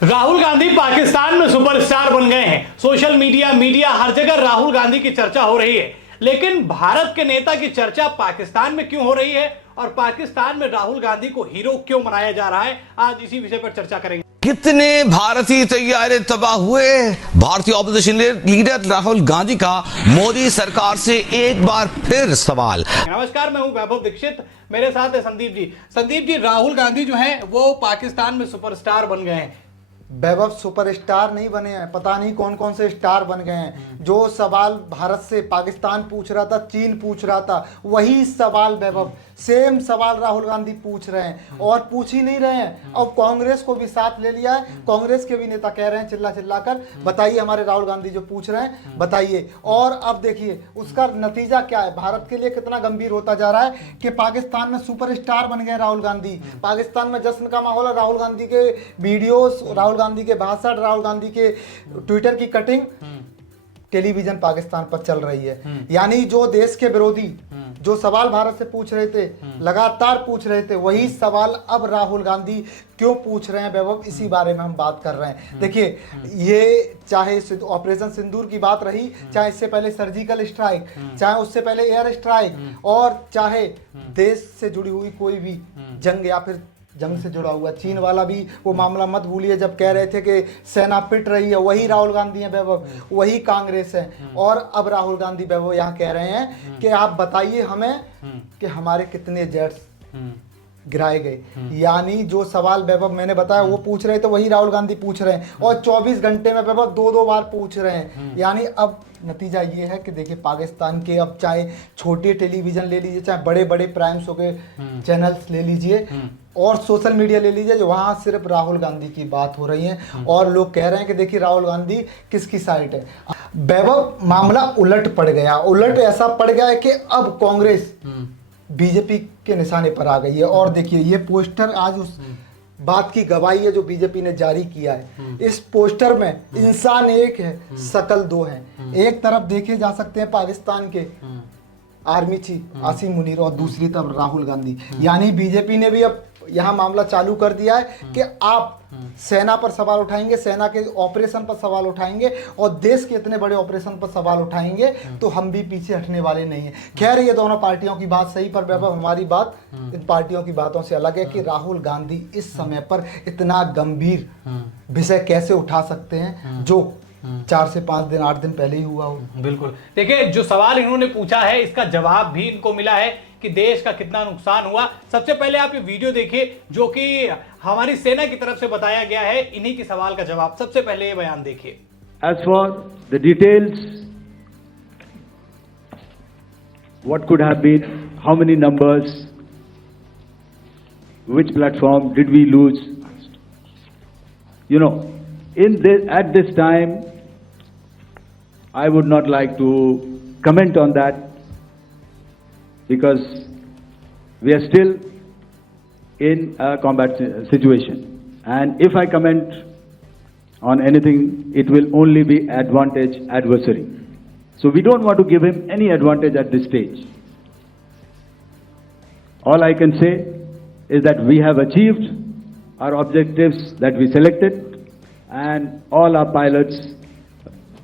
राहुल गांधी पाकिस्तान में सुपरस्टार बन गए हैं। सोशल मीडिया हर जगह राहुल गांधी की चर्चा हो रही है, लेकिन भारत के नेता की चर्चा पाकिस्तान में क्यों हो रही है और पाकिस्तान में राहुल गांधी को हीरो क्यों मनाया जा रहा है, आज इसी विषय पर चर्चा करेंगे। कितने भारतीय तैयारे तबाह हुए। भारतीय ऑपोजिशन लीडर राहुल गांधी का मोदी सरकार से एक बार फिर सवाल। नमस्कार, मैं हूं वैभव दीक्षित, मेरे साथ है संदीप जी। संदीप जी, राहुल गांधी जो है वो पाकिस्तान में सुपरस्टार बन गए हैं। वैभव सुपरस्टार नहीं बने हैं, पता नहीं कौन कौन से स्टार बन गए हैं। जो सवाल भारत से पाकिस्तान पूछ रहा था, चीन पूछ रहा था, वही सवाल वैभव सेम सवाल राहुल गांधी पूछ रहे हैं और पूछ ही नहीं रहे हैं। अब कांग्रेस को भी साथ ले लिया है। कांग्रेस के भी नेता कह रहे हैं चिल्ला चिल्ला कर, बताइए हमारे राहुल गांधी जो पूछ रहे हैं बताइए। और अब देखिए उसका नतीजा क्या है, भारत के लिए कितना गंभीर होता जा रहा है कि पाकिस्तान में सुपरस्टार बन गए राहुल गांधी। पाकिस्तान में जश्न का माहौल है। राहुल गांधी के वीडियोस, राहुल गांधी के भाषण, राहुल गांधी के ट्विटर की कटिंग टेलीविजन पाकिस्तान पर चल रही है। यानी जो देश के विरोधी जो सवाल भारत से पूछ रहे थे, लगातार पूछ रहे थे, वही सवाल अब राहुल गांधी क्यों पूछ रहे हैं वैभव, इसी बारे में हम बात कर रहे हैं। देखिए, ये चाहे ऑपरेशन सिंदूर की बात रही, चाहे इससे पहले सर्जिकल स्ट्राइक, चाहे उससे पहले एयर स्ट्राइक, और चाहे देश से जुड़ी हुई कोई भी जंग या फिर जंग से जुड़ा हुआ चीन वाला भी वो मामला मत भूलिए, जब कह रहे थे कि सेना पिट रही है, वही राहुल गांधी है वैभव, वही कांग्रेस है। और अब राहुल गांधी वैभव यहाँ कह रहे हैं कि आप बताइए हमें कि हमारे कितने जेट्स गिराए गए। यानी जो सवाल वैभव मैंने बताया वो पूछ रहे थे, वही राहुल गांधी पूछ रहे हैं और 24 घंटे में वैभव दो बार पूछ रहे हैं। यानी अब नतीजा ये है कि देखिए पाकिस्तान के अब चाहे छोटे टेलीविजन ले लीजिए, चाहे बड़े बड़े प्राइम शो के चैनल्स ले लीजिए और सोशल मीडिया ले लीजिए, जो वहाँ सिर्फ राहुल गांधी की बात हो रही है और लोग कह रहे हैं कि देखिए राहुल गांधी किसकी साइड है। वैभव मामला उलट पड़ गया, उलट ऐसा पड़ गया है कि अब कांग्रेस बीजेपी के निशाने पर आ गई है। और देखिए ये पोस्टर आज उस बात की गवाही है जो बीजेपी ने जारी किया है। इस पोस्टर में इंसान एक है, शकल दो हैं। एक तरफ देखे जा सकते हैं पाकिस्तान के आर्मी चीफ आसिम मुनीर और दूसरी तरफ राहुल गांधी। यानी बीजेपी ने भी अब यहाँ मामला चालू कर दिया है कि आप सेना पर सवाल उठाएंगे, सेना के ऑपरेशन पर सवाल उठाएंगे और देश के इतने बड़े ऑपरेशन पर सवाल उठाएंगे तो हम भी पीछे हटने वाले नहीं हैं। खैर, ये दोनों पार्टियों की बात सही, पर वैभव हमारी बात इन पार्टियों की बातों से अलग है कि राहुल गांधी इस समय पर इतना गंभीर विषय कैसे उठा सकते हैं जो 4 से 5 दिन 8 दिन पहले ही हुआ हो। बिल्कुल, देखिए जो सवाल इन्होंने पूछा है इसका जवाब भी इनको मिला है कि देश का कितना नुकसान हुआ। सबसे पहले आप ये वीडियो देखिए जो कि हमारी सेना की तरफ से बताया गया है, इन्हीं की सवाल का जवाब। सबसे पहले ये बयान देखिए। As for the details, what could have been, how many numbers, which platform did we lose? You know, at this time, I would not like to comment on that because we are still in a combat situation. And if I comment on anything, it will only be advantage adversary. So we don't want to give him any advantage at this stage. All I can say is that we have achieved our objectives that we selected and all our pilots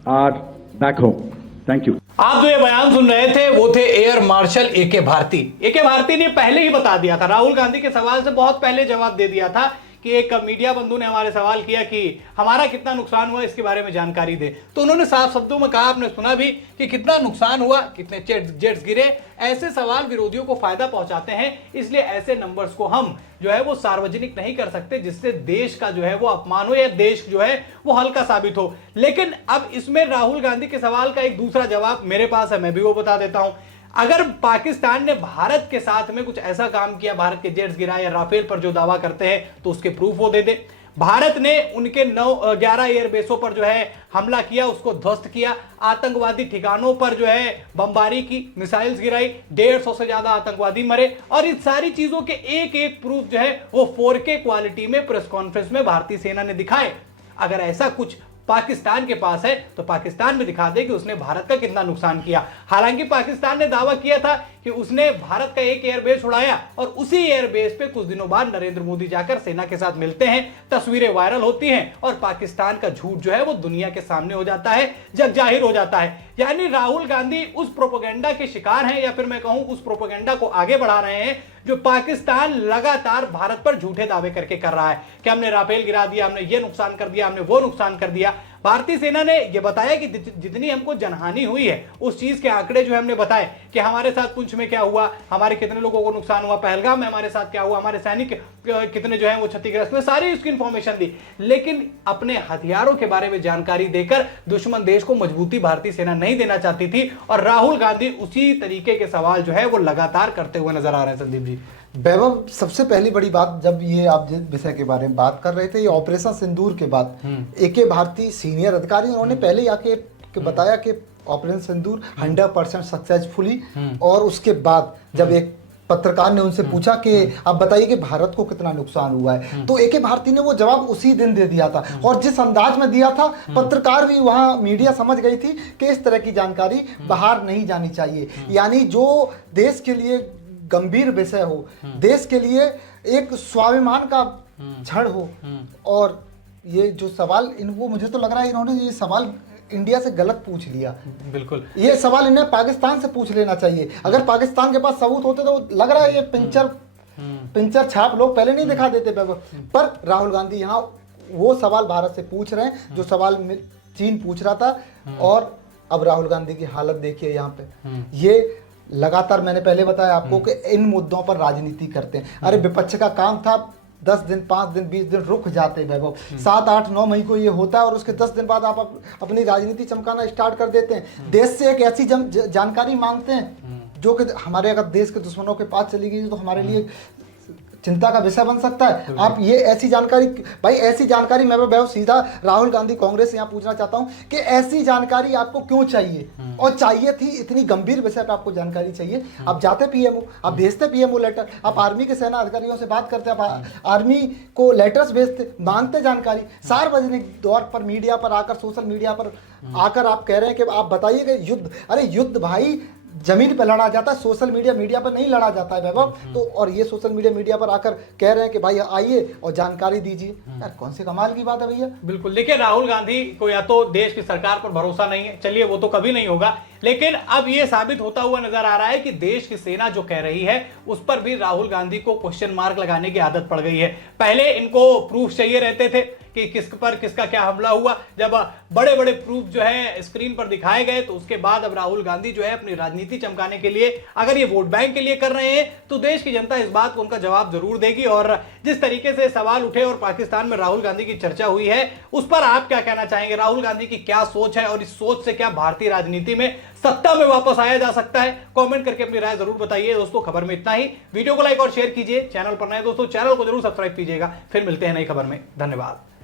are back home. Thank you. आप जो ये बयान सुन रहे थे वो थे air marshal एके भारती। एके भारती ने पहले ही बता दिया था, राहुल गांधी के सवाल से बहुत पहले जवाब दे दिया था कि एक मीडिया बंधु ने हमारे सवाल किया कि हमारा कितना नुकसान हुआ इसके बारे में जानकारी दे, तो उन्होंने साफ शब्दों में कहा, आपने सुना भी, कि कितना नुकसान हुआ, कितने जेट्स गिरे। ऐसे सवाल विरोधियों को फायदा पहुंचाते हैं, इसलिए ऐसे नंबर्स को हम जो है वो सार्वजनिक नहीं कर सकते जिससे देश का जो है वो अपमान हो या देश जो है वो हल्का साबित हो। लेकिन अब इसमें राहुल गांधी के सवाल का एक दूसरा जवाब मेरे पास है, मैं भी वो बता देता हूं। अगर पाकिस्तान ने भारत के साथ में कुछ ऐसा काम किया, भारत के जेट्स गिराए या राफेल पर जो दावा करते हैं, तो उसके प्रूफ वो दे दे। भारत ने उनके 11 एयरबेसों पर जो है हमला किया, उसको ध्वस्त किया, आतंकवादी ठिकानों पर जो है बमबारी की, मिसाइल्स गिराई, 150 से ज्यादा आतंकवादी मरे, और इस सारी चीजों के एक एक प्रूफ जो है वो 4K क्वालिटी में प्रेस कॉन्फ्रेंस में भारतीय सेना ने दिखाए। अगर ऐसा कुछ पाकिस्तान के पास है तो पाकिस्तान में दिखा दे कि उसने भारत का कितना नुकसान किया। हालांकि पाकिस्तान ने दावा किया था कि उसने भारत का एक एयरबेस उड़ाया और उसी एयरबेस पे कुछ दिनों बाद नरेंद्र मोदी जाकर सेना के साथ मिलते हैं, तस्वीरें वायरल होती हैं और पाकिस्तान का झूठ जो है वो दुनिया के सामने हो जाता है, जग जाहिर हो जाता है। यानी राहुल गांधी उस प्रोपेगेंडा के शिकार हैं, या फिर मैं कहूं उस प्रोपेगेंडा को आगे बढ़ा रहे हैं जो पाकिस्तान लगातार भारत पर झूठे दावे करके कर रहा है कि हमने राफेल गिरा दिया, हमने ये नुकसान कर दिया, हमने वो नुकसान कर दिया। भारतीय सेना ने यह बताया कि जितनी हमको जनहानि हुई है उस चीज के आंकड़े जो है हमने बताए कि हमारे साथ पुंछ में क्या हुआ, हमारे कितने लोगों को नुकसान हुआ, पहलगाम में हमारे साथ क्या हुआ, हमारे सैनिक कितने जो है वो क्षतिग्रस्त हुए, सारी उसकी इंफॉर्मेशन दी। लेकिन अपने हथियारों के बारे में जानकारी देकर दुश्मन देश को मजबूती भारतीय सेना नहीं देना चाहती थी और राहुल गांधी उसी तरीके के सवाल जो है वो लगातार करते हुए नजर आ रहे हैं। संदीप जी, वैभव, सबसे पहली बड़ी बात, जब ये आप जिस विषय के बारे में बात कर रहे थे, ये ऑपरेशन सिंदूर के बाद एके भारती सीनियर अधिकारी उन्होंने पहले ही आके बताया कि ऑपरेशन सिंदूर 100% सक्सेसफुली, और उसके बाद जब एक पत्रकार ने उनसे पूछा कि आप बताइए कि भारत को कितना नुकसान हुआ है, तो एके भारती ने वो जवाब उसी दिन दे दिया था। और जिस अंदाज में दिया था, पत्रकार भी, वहां मीडिया समझ गई थी कि इस तरह की जानकारी बाहर नहीं जानी चाहिए। यानी जो देश के लिए गंभीर विषय हो, देश के लिए एक स्वाभिमान का क्षण हो, और ये जो सवाल इनको, मुझे तो लग रहा है इन्होंने ये सवाल इंडिया से गलत पूछ लिया। बिल्कुल, ये सवाल इन्हें पाकिस्तान से पूछ लेना चाहिए। अगर पाकिस्तान के पास सबूत होते तो लग रहा है ये पिंचर छाप लोग पहले नहीं दिखा देते। पर राहुल गांधी यहाँ वो सवाल भारत से पूछ रहे हैं जो सवाल चीन पूछ रहा था। और अब राहुल गांधी की हालत देखिए यहाँ पे, ये लगातार, मैंने पहले बताया आपको कि इन मुद्दों पर राजनीति करते हैं। अरे विपक्ष का काम था 10 दिन, 5 दिन, 20 दिन रुक जाते वैभव, 7, 8, 9 मई को ये होता है और उसके 10 दिन बाद आप अपनी राजनीति चमकाना स्टार्ट कर देते हैं। देश से एक ऐसी जानकारी मांगते हैं जो कि हमारे, अगर देश के दुश्मनों के पास चली गई तो हमारे लिए चिंता का विषय बन सकता है। आप ये ऐसी जानकारी, भाई ऐसी जानकारी, मैं बहुत सीधा राहुल गांधी कांग्रेस से यहाँ पूछना चाहता हूँ कि ऐसी जानकारी आपको क्यों चाहिए, और चाहिए थी, इतनी गंभीर विषय पे आपको जानकारी चाहिए। आप जाते पीएमओ, आप भेजते पीएमओ लेटर, आप आर्मी के सेना अधिकारियों से बात करते, आप आर्मी को लेटर्स भेजते, मांगते जानकारी। सार्वजनिक दौर पर, मीडिया पर आकर, सोशल मीडिया पर आकर आप कह रहे हैं कि आप बताइएगा युद्ध। अरे युद्ध भाई जमीन पर लड़ा जाता है, सोशल मीडिया पर नहीं लड़ा जाता है वैभव। तो और ये सोशल मीडिया पर आकर कह रहे हैं कि भाई आइए और जानकारी दीजिए, यार कौन से कमाल की बात है भैया। बिल्कुल, देखिए राहुल गांधी को या तो देश की सरकार पर भरोसा नहीं है, चलिए वो तो कभी नहीं होगा, लेकिन अब ये साबित होता हुआ नजर आ रहा है कि देश की सेना जो कह रही है उस पर भी राहुल गांधी को क्वेश्चन मार्क लगाने की आदत पड़ गई है। पहले इनको प्रूफ चाहिए रहते थे कि किस पर किसका क्या हमला हुआ, जब बड़े बड़े प्रूफ जो है स्क्रीन पर दिखाए गए तो उसके बाद अब राहुल गांधी जो है अपनी राजनीति चमकाने के लिए, अगर ये वोट बैंक के लिए कर रहे हैं तो देश की जनता इस बात को उनका जवाब जरूर देगी। और जिस तरीके से सवाल उठे और पाकिस्तान में राहुल गांधी की चर्चा हुई है, उस पर आप क्या कहना चाहेंगे? राहुल गांधी की क्या सोच है और इस सोच से क्या भारतीय राजनीति में सत्ता में वापस आया जा सकता है? कमेंट करके अपनी राय जरूर बताइए। दोस्तों, खबर में इतना ही। वीडियो को लाइक और शेयर कीजिए, चैनल पर नए दोस्तों चैनल को जरूर सब्सक्राइब कीजिएगा। फिर मिलते हैं नई खबर में, धन्यवाद।